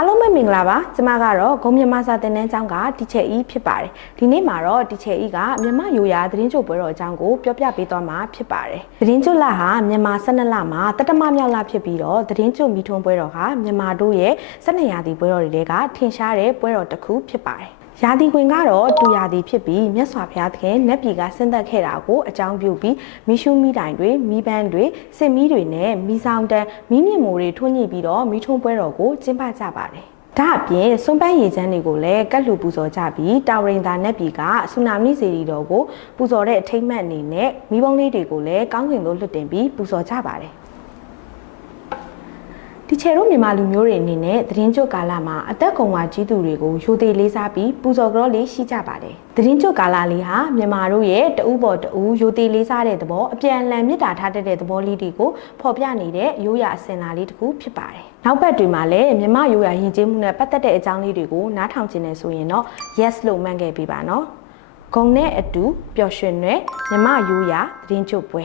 အားလုံးပဲမင်္ဂလာပါကျမကတော့ဂုံမြန်မာစာသင်တန်းကျောင်းကတီချာအီဖြစ်ပါတယ်ဒီနေ့မှာတော့တီချာအီကမြန်မာရိုးရာသတင်းကြိုပွဲတော်အကြောင်းကိုပြောပြပေးသွားမှာဖြစ်ပါတယ်သတင်းကြိုလဟာမြန်မာ12လမှာတတမမြောက်လဖြစ်ပြီးတော့သတင်းကြိုမိထွန်းပွဲတော်ဟာမြန်မာတို့ရဲ့12ရာသီပွဲတော်တွေကထင်ရှားတဲ့ပွဲတော်တစ်ခုဖြစ်ပါတယ်ရာသီဝင်ကတော့တူရာသီဖြစ်ပြီးမြတ်စွာဘုရားသခင်နတ်ပြည်ကဆင်းသက်ခဲ့တာကိုအကြောင်းပြုပြီးမီးရှူးမီးတိုင်တွေမီးပန်းတွေစစ်မီးတွေနဲ့မီးဆောင်တန်းမီးမြင့်မိုးတွေထွန်းညှိပြီးတော့မီးထွန်းပွဲတော်ကိုကျင်းပကြပါတယ်ဒါအပြင်စွန့်ပန်းရေချမ်းတွေကိုလည်းကတ်လူပူဇော်ကြပြီးတာဝရင်သာနတ်ပြည်ကဆူနာမီစေတီတော်ကိုပူဇော်တဲ့အထိမ်းအမှတ်အနေနဲ့မီးပုံးလေးတွေကိုလည်းကောင်းကင်သို့လွှတ်တင်ပြီးပူဇော်ကြပါတယ်ဒီချေတို့မြန်မာလူမျိုးတွေအနေနဲ့သတင်းကြိုကာလမှာအသက်ကုန်ဝါကြီးသူတွေကိုရိုသေလေးစားပြီးပူဇော်ကြောလေးရှိကြပါတယ်။သတင်းကြိုကာလလေးဟာမြန်မာတို့ရဲ့တဦးပေါ်တဦးရိုသေလေးစားတဲ့သဘောအပြန်အလှန်မြစ်တာထားတဲ့သဘောလေးတွေကိုဖော်ပြနေတဲ့ရိုးရာအစဉ်အလာလေးတစ်ခုဖြစ်ပါတယ်။နောက်ဘက်တွေမှာလည်းမြန်မာရိုးရာယဉ်ကျေးမှုနဲ့ပတ်သက်တဲ့အကြောင်းလေးတွေကိုနားထောင်ကျင်နေဆိုရင်တော့ yes လို့မှတ်ခဲ့ပေးပါနော်။ဂုံနဲ့အတူပျော်ရွှင်တဲ့မြန်မာရိုးရာသတင်းကြိုပွဲ